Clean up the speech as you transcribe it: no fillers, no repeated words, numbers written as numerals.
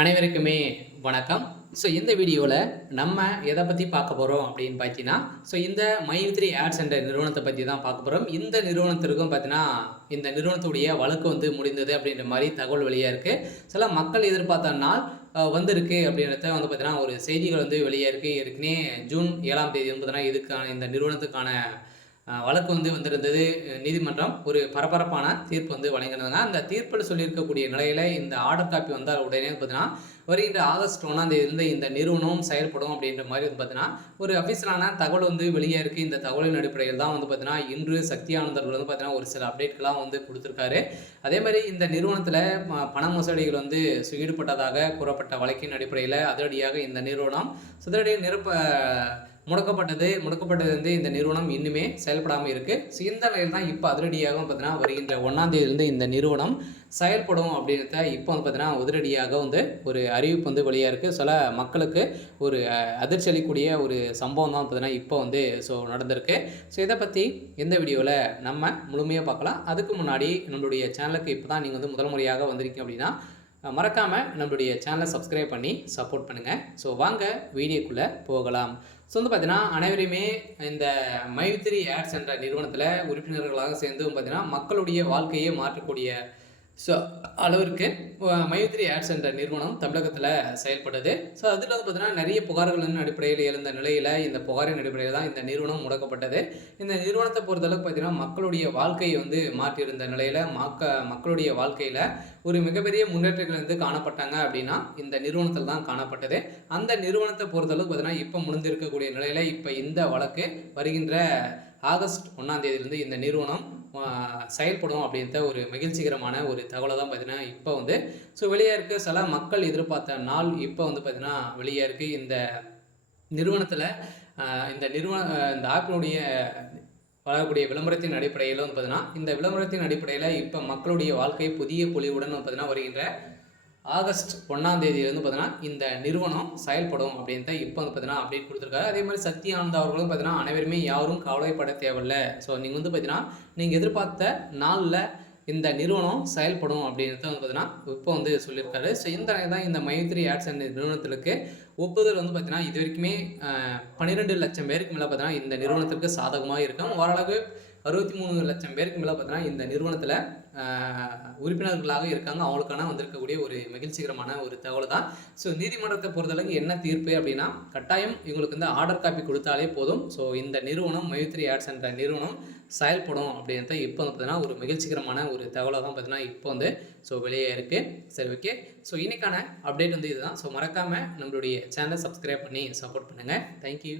அனைவருக்குமே வணக்கம். இந்த வீடியோவில் நம்ம எதை பற்றி பார்க்க போகிறோம் அப்படின்னு பார்த்தீங்கன்னா, இந்த மைத்ரி ஆட்ஸ் என்ற நிறுவனத்தை பற்றி தான் பார்க்க போகிறோம். இந்த நிறுவனத்திற்கும் பார்த்தீங்கன்னா, இந்த நிறுவனத்துடைய வழக்கு முடிந்தது அப்படின்ற மாதிரி தகவல் வெளியாக இருக்குது. சில மக்கள் எதிர்பார்த்த நாள் வந்திருக்கு அப்படின்றத பார்த்தீங்கன்னா, ஒரு செய்திகள் வெளியாக இருக்குது. ஏற்கனவே ஜூன் 7ஆம் தேதி பார்த்தீங்கன்னா, இதுக்கான இந்த நிறுவனத்துக்கான வழக்கு வந்திருந்தது. நீதிமன்றம் ஒரு பரபரப்பான தீர்ப்பு வழங்கியிருந்தாங்க. அந்த தீர்ப்பில் சொல்லியிருக்கக்கூடிய நிலையில் இந்த ஆர்டர் காப்பி வந்தால் உடனே பார்த்தீங்கன்னா, வருகின்ற ஆகஸ்ட் 1ஆம் தேதியிலிருந்து இந்த நிறுவனம் செயல்படும் அப்படின்ற மாதிரி பார்த்தீங்கன்னா, ஒரு அஃபிஷியலான தகவல் வெளியே இருக்குது. இந்த தகவலின் அடிப்படையில் தான் பார்த்தீங்கன்னா, இன்று சக்தி ஆனந்தர்கள் பார்த்தீங்கன்னா, ஒரு சில அப்டேட்கள்லாம் கொடுத்துருக்காரு. அதே மாதிரி இந்த நிறுவனத்தில் பண மோசடிகள் ஈடுபட்டதாக கூறப்பட்ட வழக்கின் அடிப்படையில் அதிரடியாக இந்த நிறுவனம் முடக்கப்பட்டது இந்த நிறுவனம் இன்னுமே செயல்படாமல் இருக்குது. இந்த நிலையில் தான் இப்போ அதிரடியாக பார்த்தீங்கன்னா, வருகின்ற 1ஆம் தேதியிலிருந்து இந்த நிறுவனம் செயல்படும் அப்படின்றத இப்போ பார்த்தீங்கன்னா, உதிரடியாக ஒரு அறிவிப்பு வெளியாக இருக்குது. சில மக்களுக்கு ஒரு அதிர்ச்சி அளிக்கக்கூடிய ஒரு சம்பவம் தான் பார்த்தீங்கன்னா, இப்போ நடந்திருக்கு. இதை பற்றி இந்த வீடியோவில் நம்ம முழுமையாக பார்க்கலாம். அதுக்கு முன்னாடி நம்மளுடைய சேனலுக்கு இப்போ தான் நீங்கள் முதல் முறையாக வந்திருக்கீங்க அப்படின்னா, மறக்காமல் நம்மளுடைய சேனலை சப்ஸ்கிரைப் பண்ணி சப்போர்ட் பண்ணுங்கள். வாங்க வீடியோக்குள்ளே போகலாம். பார்த்தீங்கன்னா, அனைவருமே இந்த மைத்ரி ஆட்ஸ் என்ற நிறுவனத்தில் உறுப்பினர்களாக சேர்ந்து பார்த்தீங்கன்னா, மக்களுடைய வாழ்க்கையை மாற்றக்கூடிய அளவிற்கு மைத்ரி ஆட்ஸ் என்ற நிறுவனம் தமிழகத்தில் செயல்படுது. அதில் பார்த்தீங்கன்னா, நிறைய புகார்களின் அடிப்படையில் எழுந்த நிலையில் இந்த புகாரின் அடிப்படையில் தான் இந்த நிறுவனம் முடக்கப்பட்டது. இந்த நிறுவனத்தை பொறுத்தளவுக்கு பார்த்தீங்கன்னா, மக்களுடைய வாழ்க்கையை மாற்றியிருந்த நிலையில் மக்களுடைய வாழ்க்கையில் ஒரு மிகப்பெரிய முன்னேற்றங்கள் காணப்பட்டாங்க அப்படின்னா இந்த நிறுவனத்தில் தான் காணப்பட்டது. அந்த நிறுவனத்தை பொறுத்தளவுக்கு பார்த்தீங்கன்னா, இப்போ முடிந்திருக்கக்கூடிய நிலையில் இப்போ இந்த வழக்கு வருகின்ற ஆகஸ்ட் 1ஆம் தேதியிலிருந்து இந்த நிறுவனம் செயல்படும் அப்படின்ற ஒரு மகிழ்ச்சிகரமான ஒரு தகவலை தான் பார்த்தீங்கன்னா, இப்போ வெளியே இருக்குது. சில மக்கள் எதிர்பார்த்த நாள் இப்போ பார்த்தீங்கன்னா வெளியே இருக்குது. இந்த நிறுவனத்தில் இந்த ஆப்பினுடைய வளரக்கூடிய விளம்பரத்தின் அடிப்படையில் பார்த்தீங்கன்னா, இந்த விளம்பரத்தின் அடிப்படையில் இப்போ மக்களுடைய வாழ்க்கை புதிய பொலிவுடன் பார்த்தீங்கன்னா, வருகின்ற ஆகஸ்ட் 1ஆம் தேதியிலிருந்து பார்த்தீங்கன்னா, இந்த நிறுவனம் செயல்படும் அப்படின்ட்டு இப்போ பார்த்தீங்கன்னா அப்டேட் கொடுத்துருக்காரு. அதே மாதிரி சக்தி ஆனந்த் அவர்களும் பார்த்தீங்கன்னா, அனைவருமே யாரும் கவலைப்பட தேவையில்லை. நீங்கள் பார்த்தீங்கன்னா, நீங்கள் எதிர்பார்த்த நாளில் இந்த நிறுவனம் செயல்படும் அப்படின்றத பார்த்தீங்கன்னா இப்போ சொல்லியிருக்காரு. இந்த தான் இந்த மைத்ரி ஆட்ஸ் என்ற நிறுவனத்திற்கு ஒப்புதல் பார்த்தீங்கன்னா, இது வரைக்குமே 12 லட்சம் பேருக்கு மேலே பார்த்தீங்கன்னா இந்த நிறுவனத்திற்கு சாதகமாக இருக்கும். ஓரளவு 63 லட்சம் பேருக்கு மேலே பார்த்தீங்கன்னா இந்த நிறுவனத்தில் உறுப்பினர்களாக இருக்காங்க. அவங்களுக்கான வந்திருக்கக்கூடிய ஒரு மகிழ்ச்சிகரமான ஒரு தகவல் தான். நீதிமன்றத்தை பொறுத்தளவுக்கு என்ன தீர்ப்பு அப்படின்னா, கட்டாயம் இவங்களுக்கு ஆர்டர் காப்பி கொடுத்தாலே போதும். இந்த நிறுவனம் மைத்ரி ஆட்ஸ் என்ற நிறுவனம் செயல்படும் அப்படின்றத இப்போ பார்த்தீங்கன்னா ஒரு மகிழ்ச்சிகரமான ஒரு தகவலாக தான் பார்த்தீங்கன்னா இப்போ வெளியே இருக்குது. சரி, ஓகே. இன்னைக்கான அப்டேட் இதுதான். மறக்காமல் நம்மளுடைய சேனலை சப்ஸ்கிரைப் பண்ணி சப்போர்ட் பண்ணுங்கள். தேங்க்யூ.